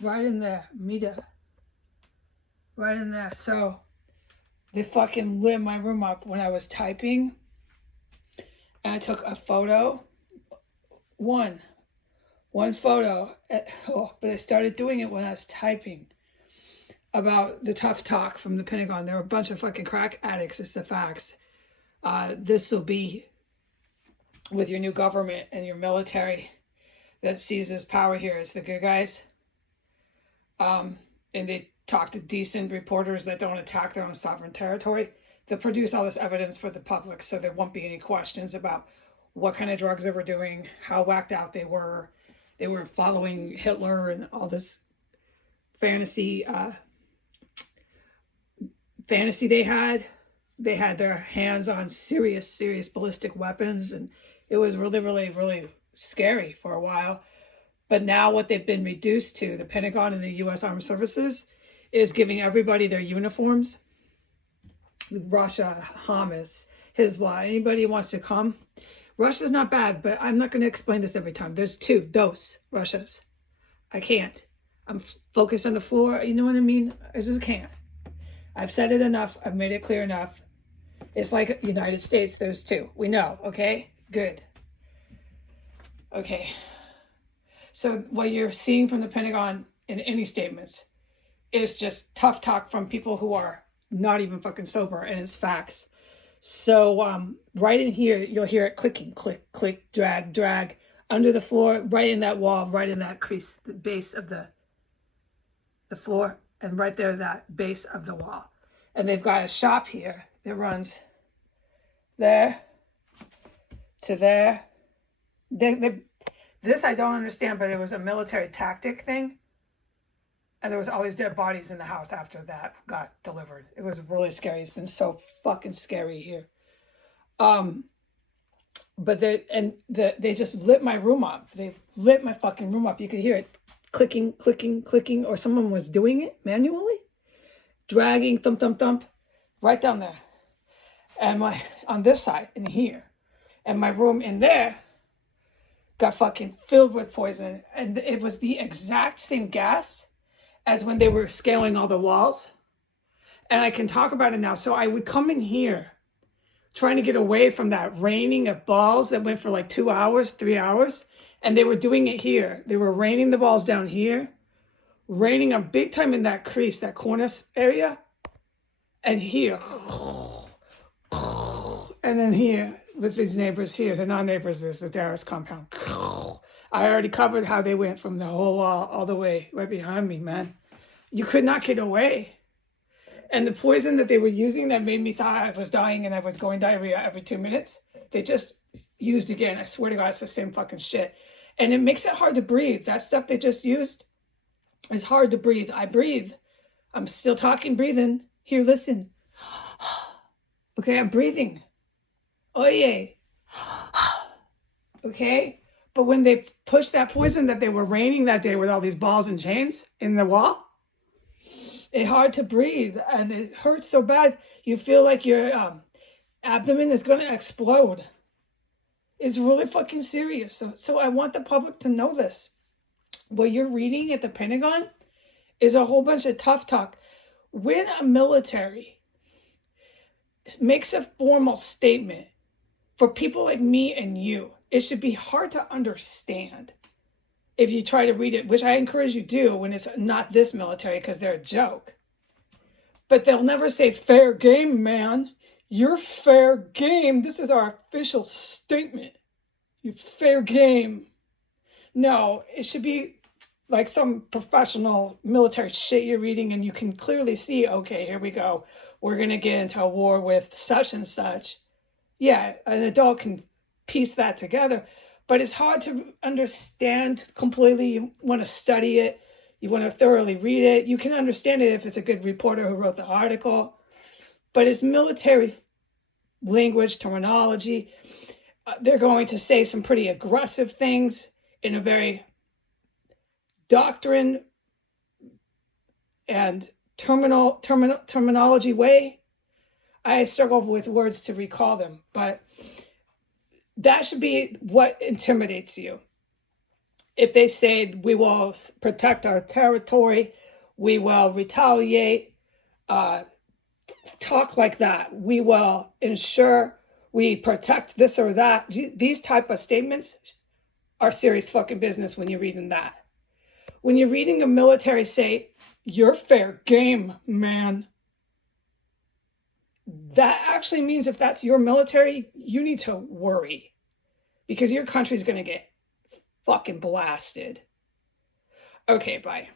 right in there, Mita, right in there. So they fucking lit my room up when I was typing, and I took a photo, one photo, but I started doing it when I was typing about the tough talk from the Pentagon. There were a bunch of fucking crack addicts. It's the facts. This will be with your new government and your military that seizes power here as the good guys. And they talk to decent reporters that don't attack their own sovereign territory. They'll produce all this evidence for the public, so there won't be any questions about what kind of drugs they were doing, how whacked out they were. They were following Hitler and all this fantasy they had. They had their hands on serious ballistic weapons, and it was really scary for a while. But now what they've been reduced to, the Pentagon and the U.S. Armed Services, is giving everybody their uniforms. Russia, Hamas, Hezbollah, anybody who wants to come. Russia's not bad, but I'm not going to explain this every time. There's those Russias. I can't. I'm focused on the floor. You know what I mean? I just can't. I've said it enough. I've made it clear enough. It's like United States. There's two. We know. Okay? Good. Okay. So what you're seeing from the Pentagon in any statements is just tough talk from people who are not even fucking sober, and it's facts. So right in here, you'll hear it clicking, click, click, drag, under the floor, right in that wall, right in that crease, the base of the floor, and right there, that base of the wall. And they've got a shop here that runs there to there. This I don't understand, but it was a military tactic thing. And there was all these dead bodies in the house after that got delivered. It was really scary. It's been so fucking scary here. But they just lit my room up. They lit my fucking room up. You could hear it clicking, clicking, clicking, or someone was doing it manually, dragging, thump, thump, thump, right down there. And on this side, in here. And my room in there got fucking filled with poison. And it was the exact same gas as when they were scaling all the walls. And I can talk about it now. So I would come in here trying to get away from that raining of balls that went for like 2 hours, 3 hours. And they were doing it here. They were raining the balls down here, raining them big time in that crease, that cornice area. And here. And then here with these neighbors here, the non-neighbors, is the Darris compound. I already covered how they went from the whole wall all the way right behind me, man. You could not get away. And the poison that they were using that made me thought I was dying and I was going diarrhea every 2 minutes, they just used again. I swear to God, it's the same fucking shit. And it makes it hard to breathe. That stuff they just used is hard to breathe. I breathe. I'm still talking, breathing. Here, listen. Okay, I'm breathing. Oh, yeah. Okay? But when they pushed that poison that they were raining that day with all these balls and chains in the wall, it's hard to breathe and it hurts so bad. You feel like your abdomen is going to explode. It's really fucking serious. So I want the public to know this. What you're reading at the Pentagon is a whole bunch of tough talk. When a military makes a formal statement for people like me and you, it should be hard to understand if you try to read it, which I encourage you do when it's not this military because they're a joke. But they'll never say fair game, man. You're fair game. This is our official statement. You fair game. No, it should be like some professional military shit you're reading and you can clearly see, okay, here we go. We're going to get into a war with such and such. Yeah, an adult can piece that together, but it's hard to understand completely. You want to study it. You want to thoroughly read it. You can understand it if it's a good reporter who wrote the article, but it's military language, terminology. They're going to say some pretty aggressive things in a very doctrine and terminology way. I struggle with words to recall them, but that should be what intimidates you. If they say we will protect our territory, we will retaliate, talk like that, we will ensure we protect this or that. These type of statements are serious fucking business when you're reading that. When you're reading a military say, you're fair game, man, that actually means if that's your military, you need to worry because your country's going to get fucking blasted. Okay, bye.